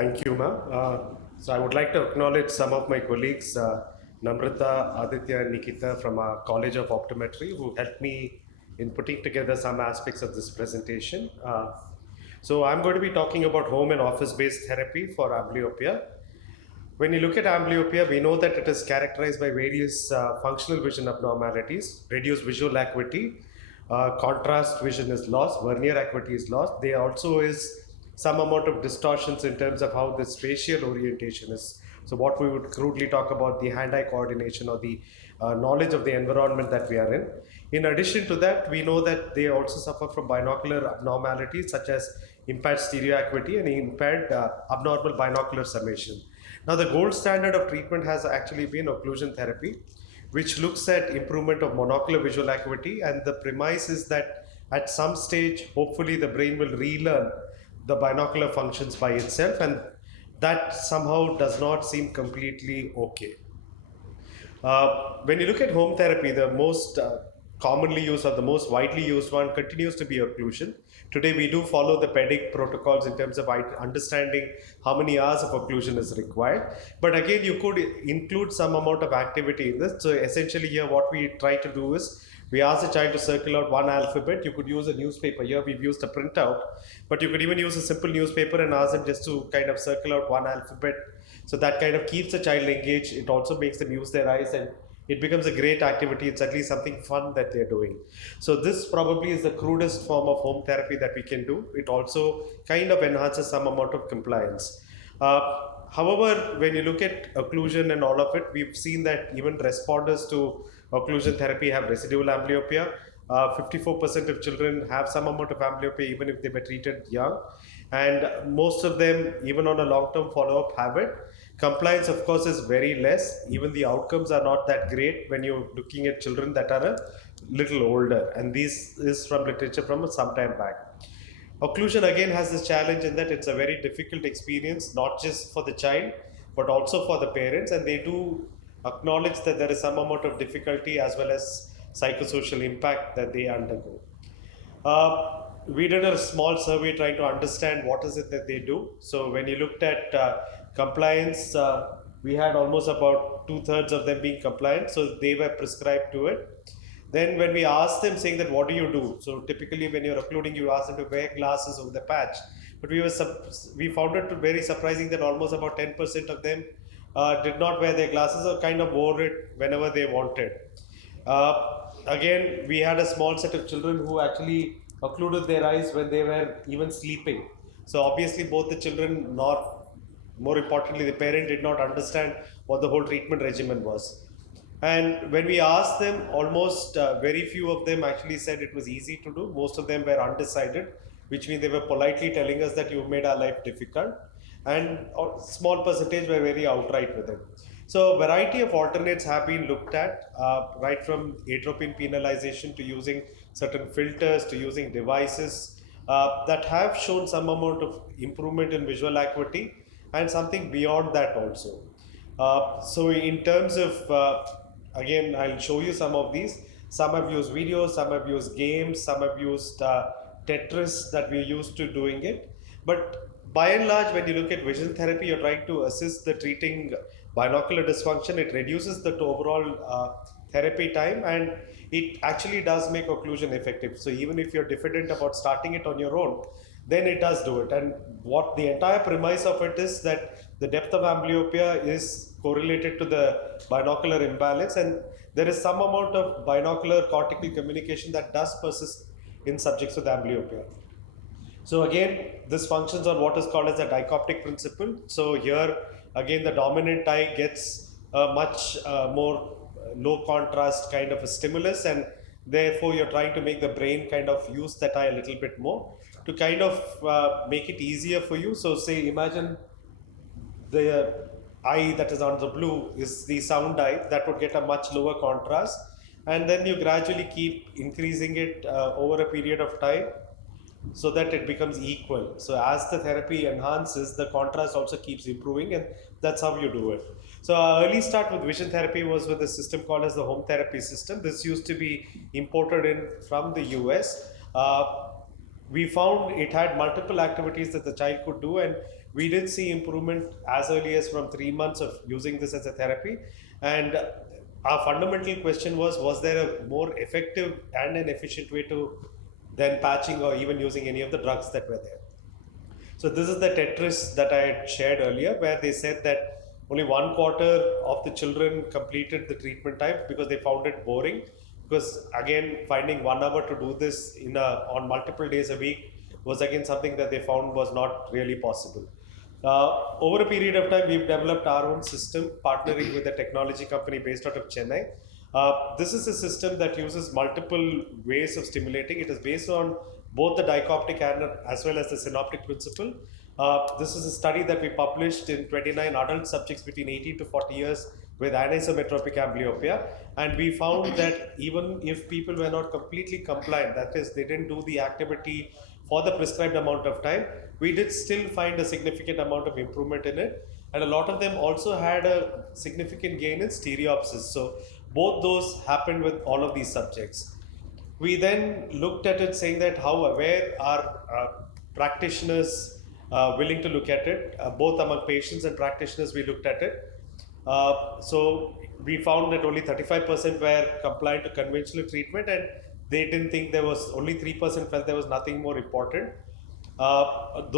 Thank you, ma'am. So I would like to acknowledge some of my colleagues, Namrata, Aditya, and Nikita from our College of Optometry, who helped me in putting together some aspects of this presentation. So I'm going to be talking about home and office-based therapy for amblyopia. When you look at amblyopia, we know that it is characterized by various functional vision abnormalities, reduced visual acuity, contrast vision is lost, vernier acuity is lost. There also is some amount of distortions in terms of how the spatial orientation is. So what we would crudely talk about the hand-eye coordination or the knowledge of the environment that we are in. In addition to that, we know that they also suffer from binocular abnormalities such as impaired stereo acuity and impaired abnormal binocular summation. Now, the gold standard of treatment has actually been occlusion therapy, which looks at improvement of monocular visual acuity, and the premise is that at some stage, hopefully the brain will relearn the binocular functions by itself, and that somehow does not seem completely okay. When you look at home therapy, the most commonly used or the most widely used one continues to be occlusion. Today we do follow the PEDIC protocols in terms of understanding how many hours of occlusion is required. But again, you could include some amount of activity in this. So essentially here what we try to do is we ask the child to circle out one alphabet. You could use a newspaper. Here we've used a printout, but you could even use a simple newspaper and ask them just to kind of circle out one alphabet. So that kind of keeps the child engaged. It also makes them use their eyes, and it becomes a great activity. It's at least something fun that they're doing. So this probably is the crudest form of home therapy that we can do. It also kind of enhances some amount of compliance. However, when you look at occlusion and all of it, we've seen that even responders to occlusion therapy have residual amblyopia. 54% of children have some amount of amblyopia even if they were treated young, and most of them, even on a long-term follow-up, have it. Compliance, of course, is very less. Even the outcomes are not that great when you're looking at children that are a little older, and this is from literature from some time back. Occlusion again has this challenge in that it's a very difficult experience, not just for the child, but also for the parents, and they do acknowledge that there is some amount of difficulty as well as psychosocial impact that they undergo. We did a small survey trying to understand what is it that they do. So when you looked at compliance, we had almost about 2/3 of them being compliant, so they were prescribed to it. Then when we asked them saying that what do you do? So typically when you're occluding, you ask them to wear glasses over the patch. But we found it very surprising that almost about 10% of them did not wear their glasses or kind of wore it whenever they wanted. Again, we had a small set of children who actually occluded their eyes when they were even sleeping. So obviously both the children, not more importantly the parent, did not understand what the whole treatment regimen was. And when we asked them, almost very few of them actually said it was easy to do. Most of them were undecided, which means they were politely telling us that you made our life difficult. And a small percentage were very outright with it. So a variety of alternates have been looked at, right from atropine penalization to using certain filters to using devices that have shown some amount of improvement in visual acuity and something beyond that also. So in terms of, again, I'll show you some of these. Some have used videos, some have used games, some have used Tetris that we're used to doing it. But by and large, when you look at vision therapy, you're trying to assist the treating binocular dysfunction. It reduces the overall therapy time, and it actually does make occlusion effective. So even if you're diffident about starting it on your own, then it does do it. And what the entire premise of it is that the depth of amblyopia is correlated to the binocular imbalance, and there is some amount of binocular cortical communication that does persist in subjects with amblyopia. So again, this functions on what is called as the dichoptic principle. So here again the dominant eye gets a much more low contrast kind of a stimulus, and therefore you're trying to make the brain kind of use that eye a little bit more to kind of make it easier for you. So say imagine the eye that is on the blue is the sound eye, that would get a much lower contrast, and then you gradually keep increasing it over a period of time so that it becomes equal. So as the therapy enhances, the contrast also keeps improving, and that's how you do it. So our early start with vision therapy was with a system called as the home therapy system. This used to be imported in from the US. We found it had multiple activities that the child could do, and we did see improvement as early as from 3 months of using this as a therapy. And our fundamental question was there a more effective and an efficient way to than patching or even using any of the drugs that were there? So this is the Tetris that I had shared earlier, where they said that only 1/4 of the children completed the treatment time because they found it boring. Because again, finding 1 hour to do this on multiple days a week was again something that they found was not really possible. Over a period of time, we've developed our own system, partnering with a technology company based out of Chennai. This is a system that uses multiple ways of stimulating. It is based on both the dichoptic and as well as the synoptic principle. This is a study that we published in 29 adult subjects between 18 to 40 years with anisometropic amblyopia, and we found that even if people were not completely compliant, that is, they didn't do the activity for the prescribed amount of time, we did still find a significant amount of improvement in it, and a lot of them also had a significant gain in stereopsis. So both those happened with all of these subjects. We then looked at it saying that how aware are practitioners willing to look at it, both among patients and practitioners we looked at it. So we found that only 35% were compliant to conventional treatment, and they didn't think there was, only 3% felt there was nothing more important.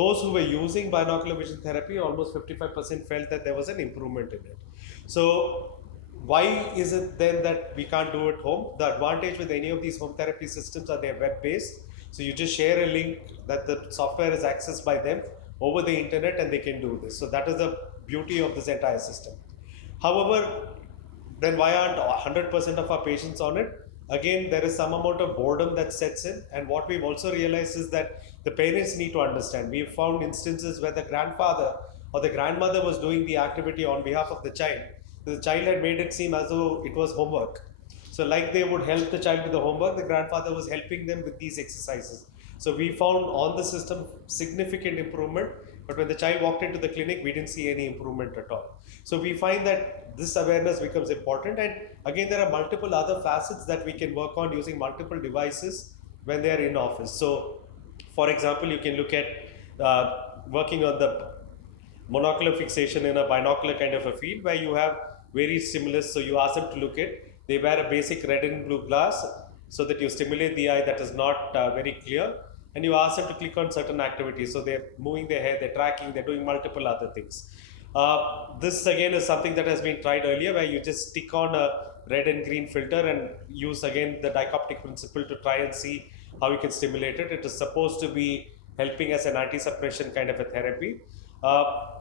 Those who were using binocular vision therapy, almost 55% felt that there was an improvement in it. So why is it then that we can't do it home? The advantage with any of these home therapy systems are they're web-based. So you just share a link that the software is accessed by them over the internet and they can do this. So that is the beauty of this entire system. However, then why aren't 100% of our patients on it? Again, there is some amount of boredom that sets in, and what we've also realized is that the parents need to understand. We've found instances where the grandfather or the grandmother was doing the activity on behalf of the child. The child had made it seem as though it was homework. So like they would help the child with the homework, the grandfather was helping them with these exercises. So we found on the system significant improvement, but when the child walked into the clinic, we didn't see any improvement at all. So we find that this awareness becomes important, and again, there are multiple other facets that we can work on using multiple devices when they are in office. So for example, you can look at working on the monocular fixation in a binocular kind of a field where you have varied stimulus. So you ask them to look at, they wear a basic red and blue glass so that you stimulate the eye that is not very clear, and you ask them to click on certain activities. So they're moving their head, they're tracking, they're doing multiple other things. This again is something that has been tried earlier, where you just stick on a red and green filter and use again the dichoptic principle to try and see how you can stimulate it. It is supposed to be helping as an anti-suppression kind of a therapy.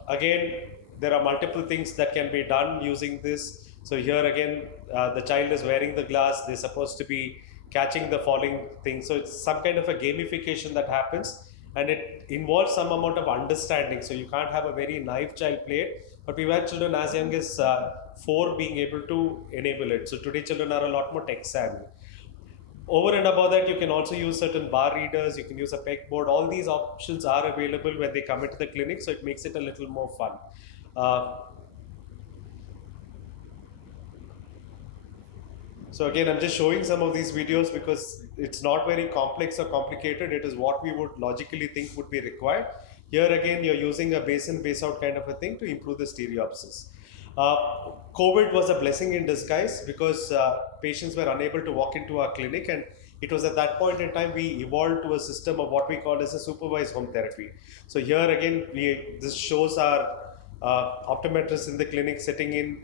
Again, there are multiple things that can be done using this. So here again, the child is wearing the glass, they're supposed to be catching the falling thing. So it's some kind of a gamification that happens, and it involves some amount of understanding. So you can't have a very naive child play it, but we've had children as young as 4 being able to enable it. So today children are a lot more tech savvy. Over and above that, you can also use certain bar readers, you can use a pegboard. All these options are available when they come into the clinic, so it makes it a little more fun. So again, I'm just showing some of these videos because it's not very complex or complicated. It is what we would logically think would be required. Here again, you're using a base in, base out kind of a thing to improve the stereopsis. COVID was a blessing in disguise because patients were unable to walk into our clinic, and it was at that point in time we evolved to a system of what we call as a supervised home therapy. So here again, this shows our optometrists in the clinic sitting in,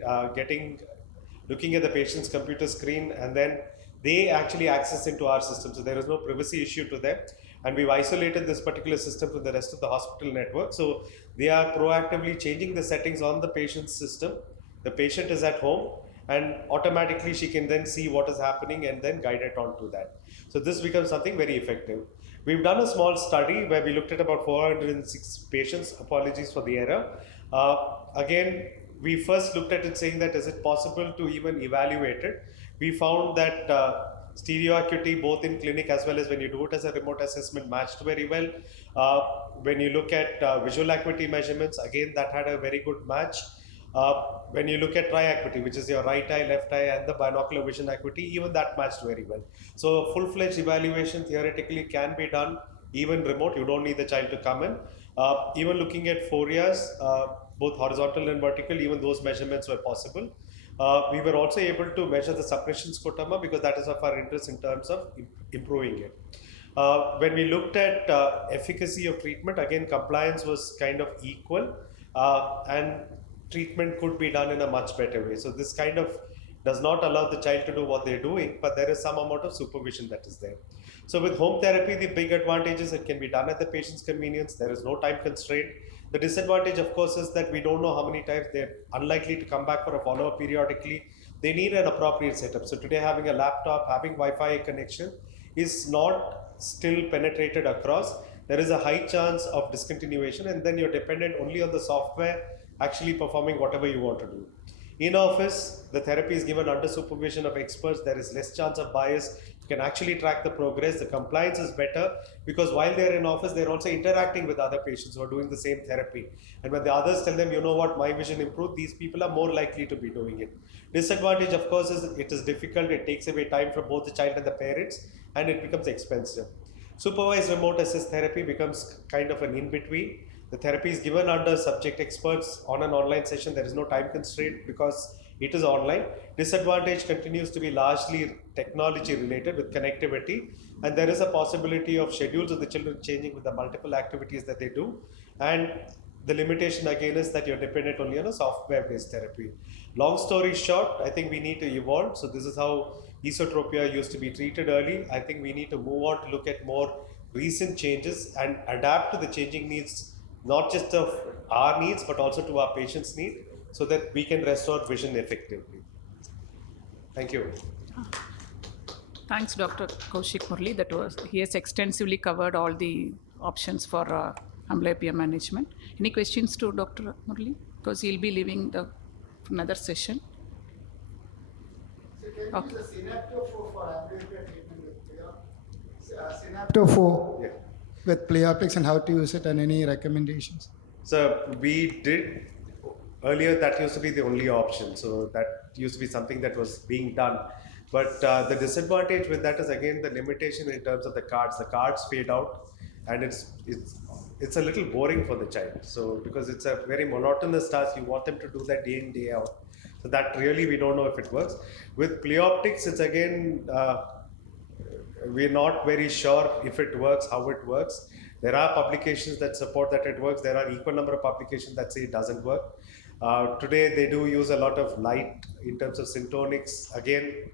looking at the patient's computer screen, and then they actually access into our system. So there is no privacy issue to them. And we've isolated this particular system from the rest of the hospital network. So they are proactively changing the settings on the patient's system. The patient is at home, and automatically she can then see what is happening and then guide it on to that. So this becomes something very effective. We've done a small study where we looked at about 406 patients. Apologies for the error. Again, we first looked at it saying that is it possible to even evaluate it. We found that stereo acuity both in clinic as well as when you do it as a remote assessment matched very well. When you look at visual acuity measurements, again that had a very good match. When you look at tri-acuity, which is your right eye, left eye, and the binocular vision acuity, even that matched very well. So full-fledged evaluation theoretically can be done even remote. You don't need the child to come in. Even looking at 4 years, both horizontal and vertical, even those measurements were possible. We were also able to measure the suppression scotoma because that is of our interest in terms of improving it. When we looked at efficacy of treatment, again, compliance was kind of equal, and treatment could be done in a much better way. So this kind of does not allow the child to do what they're doing, but there is some amount of supervision that is there. So with home therapy, the big advantage is it can be done at the patient's convenience. There is no time constraint. The disadvantage, of course, is that we don't know how many times they're unlikely to come back for a follow-up periodically. They need an appropriate setup. So today, having a laptop, having Wi-Fi connection is not still penetrated across. There is a high chance of discontinuation, and then you're dependent only on the software actually performing whatever you want to do. In office, the therapy is given under supervision of experts. There is less chance of bias. You can actually track the progress. The compliance is better because while they're in office, they're also interacting with other patients who are doing the same therapy. And when the others tell them, you know what, my vision improved, these people are more likely to be doing it. Disadvantage, of course, is it is difficult. It takes away time from both the child and the parents, and it becomes expensive. Supervised remote assist therapy becomes kind of an in-between. The therapy is given under subject experts on an online session. There is no time constraint because it is online. Disadvantage continues to be largely technology related with connectivity, and there is a possibility of schedules of the children changing with the multiple activities that they do. And the limitation again is that you're dependent only on a software-based therapy. Long story short, I think we need to evolve. So this is how esotropia used to be treated early. I think we need to move on to look at more recent changes and adapt to the changing needs, not just of our needs, but also to our patients' need, so that we can restore vision effectively. Thank you. Thanks, Dr. Kaushik Murali. He has extensively covered all the options for amblyopia management. Any questions to Dr. Murali? Because he'll be leaving for another session. So can you use a Synapto 4 for amblyopia treatment with Synapto 4 with Pleoptics, and how to use it, and any recommendations? So we did earlier, that used to be the only option. So that used to be something that was being done. But the disadvantage with that is again the limitation in terms of the cards. The cards fade out, and it's a little boring for the child. So because it's a very monotonous task, you want them to do that day in, day out. So that really we don't know if it works. With Pleoptics, it's again we're not very sure if it works, how it works. There are publications that support that it works. There are equal number of publications that say it doesn't work. Today they do use a lot of light in terms of syntonics. Again,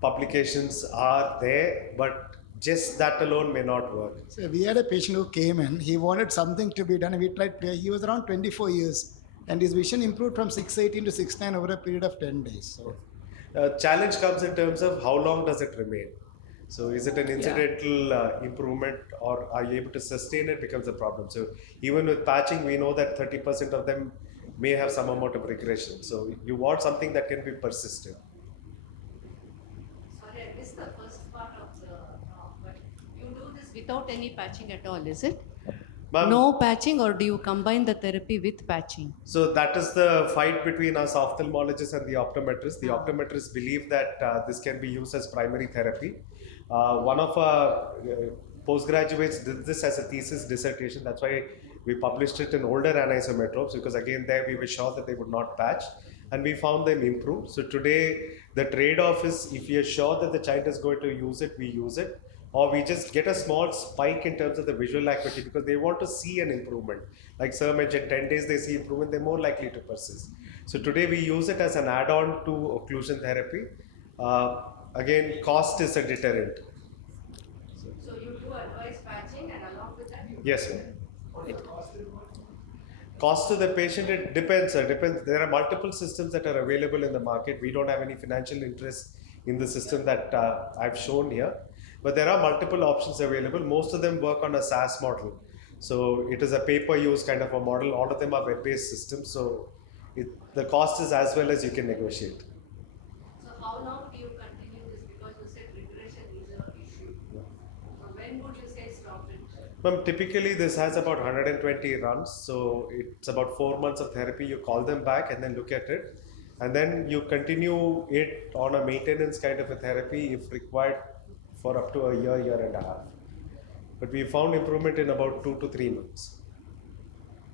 publications are there, but just that alone may not work. So we had a patient who came in. He wanted something to be done. We tried. He was around 24 years, and his vision improved from 618 to 69 over a period of 10 days. So, challenge comes in terms of how long does it remain. So is it an incidental improvement, or are you able to sustain it, becomes a problem. So even with patching, we know that 30% of them may have some amount of regression. So you want something that can be persistent. Sorry, I missed the first part of the talk, but you do this without any patching at all, is it? No patching, or do you combine the therapy with patching? So that is the fight between us ophthalmologists and the optometrists. The optometrists believe that this can be used as primary therapy. One of our postgraduates did this as a thesis dissertation. That's why we published it in older anisometropes, because again there we were sure that they would not patch, and we found them improve. So today the trade-off is, if we are sure that the child is going to use it, we use it, or we just get a small spike in terms of the visual acuity because they want to see an improvement. Like Sir mentioned, 10 days they see improvement, they're more likely to persist. So today we use it as an add-on to occlusion therapy. Again, cost is a deterrent. So you do advise patching, and along with that? Yes, ma'am. Cost to the patient, it depends. There are multiple systems that are available in the market. We don't have any financial interest in the system that I've shown here. But there are multiple options available. Most of them work on a SaaS model. So it is a pay-per-use kind of a model. All of them are web-based systems. So the cost is as well as you can negotiate. So how long do you continue this? Because you said regression is an issue. So when would you say stop it? Typically this has about 120 runs. So it's about 4 months of therapy. You call them back and then look at it. And then you continue it on a maintenance kind of a therapy if required, for up to a year, year and a half. But we found improvement in about 2 to 3 months.